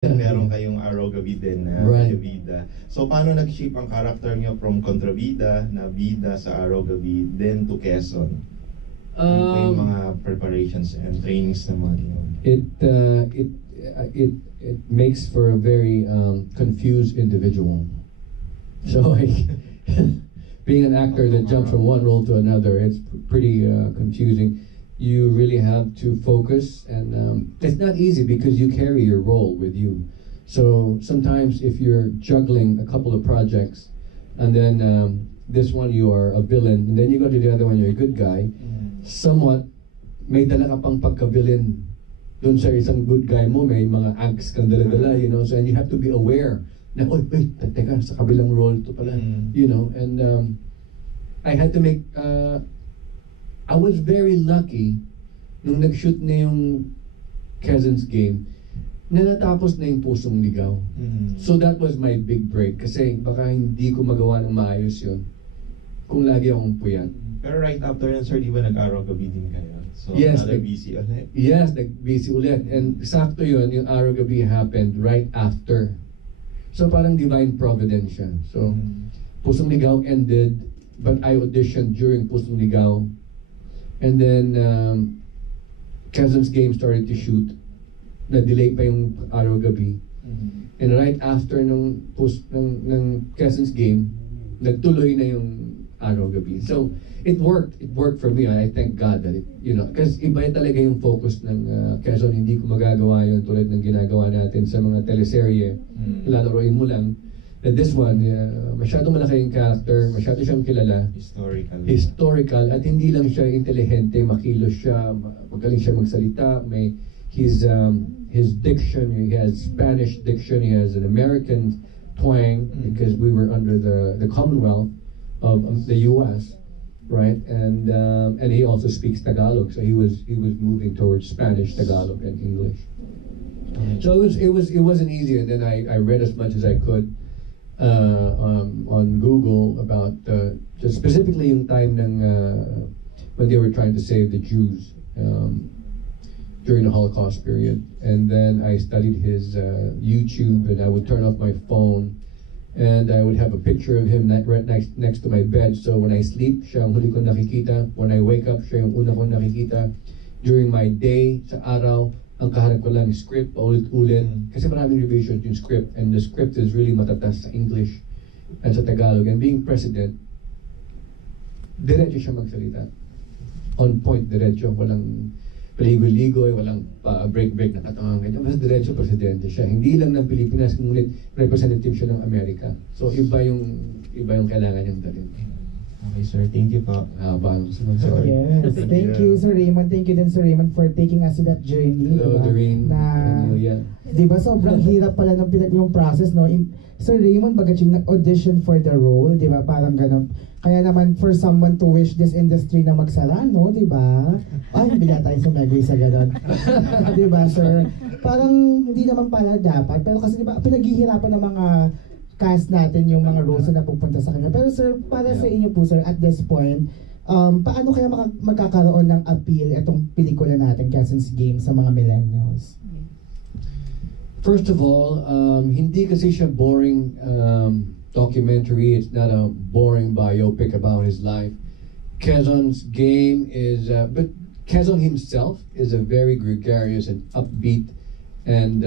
Meron kayong Araw Gabi din na Right. bida. So paano nag-shape ang character niyo from kontrabida na bida sa Araw Gabi then to Quezon? Ano po yung mga preparations and trainings naman? It makes for a very confused individual. So being an actor that jumps from one role to another, it's pretty confusing. You really have to focus, and it's not easy because you carry your role with you. So sometimes if you're juggling a couple of projects, and then this one you are a villain, and then you go to the other one you're a good guy, somewhat may dala ka pang pagka-villain dun sa isang good guy mo, may mga angst kang dala-dala, you know, so and you have to be aware na, oh, wait, teka, sa kabilang role to pala, you know, and I had to make, I was very lucky nung nag-shoot na yung Quezon's game na natapos na yung Pusong Ligaw. So that was my big break kasi baka hindi ko magawa ng maayos yun kung lagi akong puyat. Pero right after yun, sir, di ba nag-Araw Gabi din kayo? So Yes, another busy ulit. Yes, nag-busy ulit. And sakto yun, yung Araw Gabi happened right after. So parang divine providence siya. So Pusong Ligaw ended, but I auditioned during Pusong Ligaw. And then Quezon's game started to shoot. Na-delay pa yung Araw Gabi. And right after ng Quezon's game, nagtuloy na yung Araw Gabi. So it worked. It worked for me. I thank God that it, you know, kasi iba talaga yung focus ng Quezon. Hindi ko magagawa yun tulad ng ginagawa natin sa mga teleserye. Lalaroin mo lang. And this one, masyado malaki yung character, masyado siyang kilala. Historical, at hindi lang siya intelihente, makilos siya, magaling siya magsalita, may his diction, he has Spanish diction, he has an American twang, because we were under the Commonwealth of the US, right? And he also speaks Tagalog, so he was moving towards Spanish, Tagalog, and English. So it wasn't easy, and then I read as much as I could. On Google about just specifically yung time ng when they were trying to save the Jews during the Holocaust period, and then I studied his YouTube, and I would turn off my phone, and I would have a picture of him right next to my bed. So when I sleep, siya ang huli kong nakikita. When I wake up, siya yung una kong nakikita. During my day sa araw, ang kaharap ko lang script, paulit-ulit. Kasi maraming revisions yung script, and the script is really matatas sa English and sa Tagalog. And being president, diretso siya magsalita. On point, diretso. Walang paligoy-ligoy, walang break-break na katangang ganyan. Mas diretso presidente siya. Hindi lang ng Pilipinas, ngunit representative siya ng Amerika. So iba yung kailangan niyang dalhin. Okay, sir. Thank you po. Sorry. Yes, thank you, Sir Raymond. Thank you din, Sir Raymond, for taking us to that journey. Hello, diba? Doreen. Na, diba, sobrang hirap pala ng yung process, no? Sir Raymond Bagatsing nag-audition for the role, diba? Parang ganun. Kaya naman, for someone to wish this industry na magsara, no? Diba? Ay, bila tayo sumagay sa ganun. Diba, sir? Parang hindi naman pala dapat. Pero kasi diba, pinaghihirapan ng mga cast natin yung mga roles na napupunta sa kanya. Pero sir, para sa inyo po sir, at this point, paano kaya magkakaroon ng appeal itong pelikula natin, Quezon's Game, sa mga millennials? First of all, hindi kasi siya boring documentary. It's not a boring biopic about his life. Quezon's Game is, but Quezon himself is a very gregarious and upbeat, and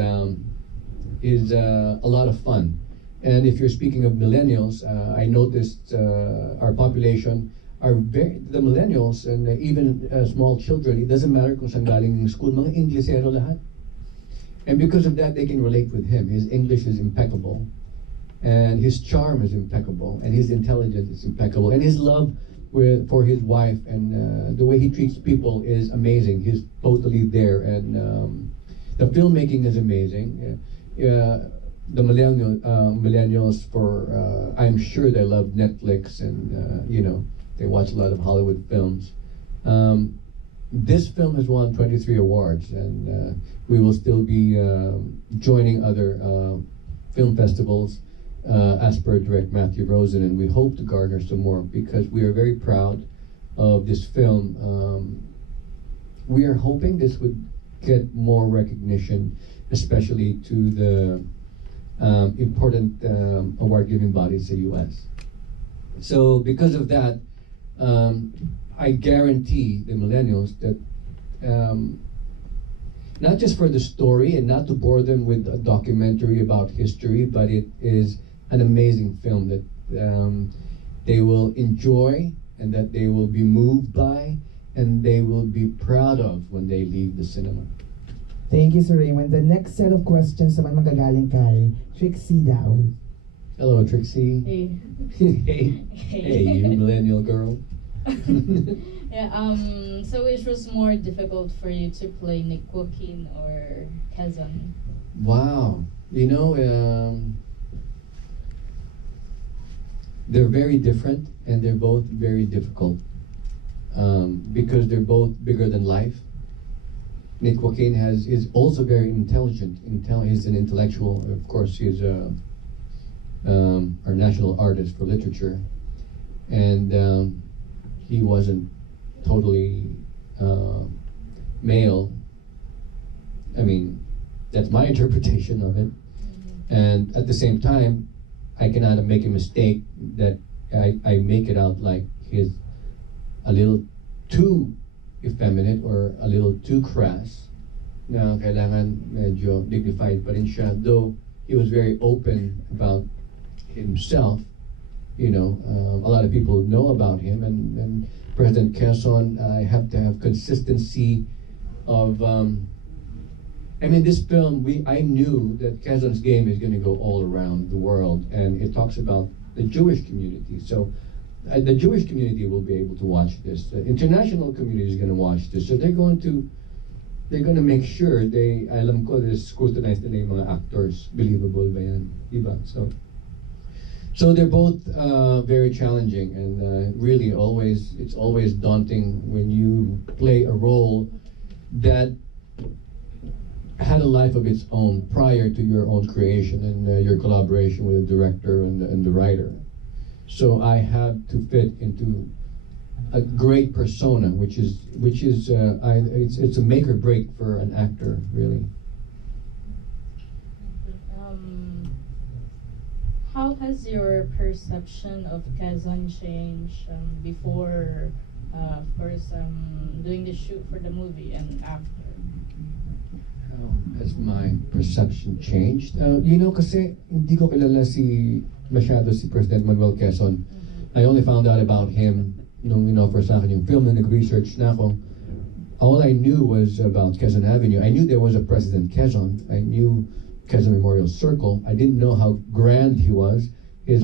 is a lot of fun. And if you're speaking of millennials, I noticed our population are the millennials, and even small children, it doesn't matter kung saan galing ng school, mga Inglesero lahat. And because of that, they can relate with him. His English is impeccable, and his charm is impeccable, and his intelligence is impeccable, and his love for his wife, and the way he treats people is amazing. He's totally there, and the filmmaking is amazing. The millennials, for I'm sure they love Netflix, and you know, they watch a lot of Hollywood films. This film has won 23 awards, and we will still be joining other film festivals as per Direct Matthew Rosen, and we hope to garner some more because we are very proud of this film. We are hoping this would get more recognition especially to the important award-giving bodies in the U.S. So because of that, I guarantee the millennials that not just for the story and not to bore them with a documentary about history, but it is an amazing film that they will enjoy and that they will be moved by and they will be proud of when they leave the cinema. Thank you, Sir Raymond. The next set of questions naman magagaling kay Trixie daw. Hello, Trixie. Hey. Hey, hey, you millennial girl. Yeah, so which was more difficult for you to play Nick Joaquin or Quezon? Wow. You know, they're very different and they're both very difficult because they're both bigger than life. Nick Joaquin is also very intelligent. He's an intellectual. Of course, he's our national artist for literature. And he wasn't totally male. I mean, that's my interpretation of it. And at the same time, I cannot make a mistake that I make it out like he's a little too effeminate or a little too crass. Na kailangan medyo dignified pa rin siya. Though he was very open about himself. You know, a lot of people know about him, and President Quezon, I have to have consistency of. I mean, this film, I knew that Quezon's game is going to go all around the world, and it talks about the Jewish community. So, the Jewish community will be able to watch this. The international community is going to watch this. So they're going to make sure alam ko, scrutinize nila yung mga actors. Believable ba yan? Diba? So they're both very challenging, and really it's always daunting when you play a role that had a life of its own prior to your own creation and your collaboration with the director and the writer. So I had to fit into a great persona, which is it's a make or break for an actor, really. How has your perception of Quezon changed before, of course, doing the shoot for the movie and after? How has my perception changed? You know, kasi hindi ko kilala masyado si President Manuel Quezon. I only found out about him nung in-offer sa akin yung film, na nag-research na ako. All I knew was about Quezon Avenue. I knew there was a President Quezon. I knew Quezon Memorial Circle. I didn't know how grand he was. His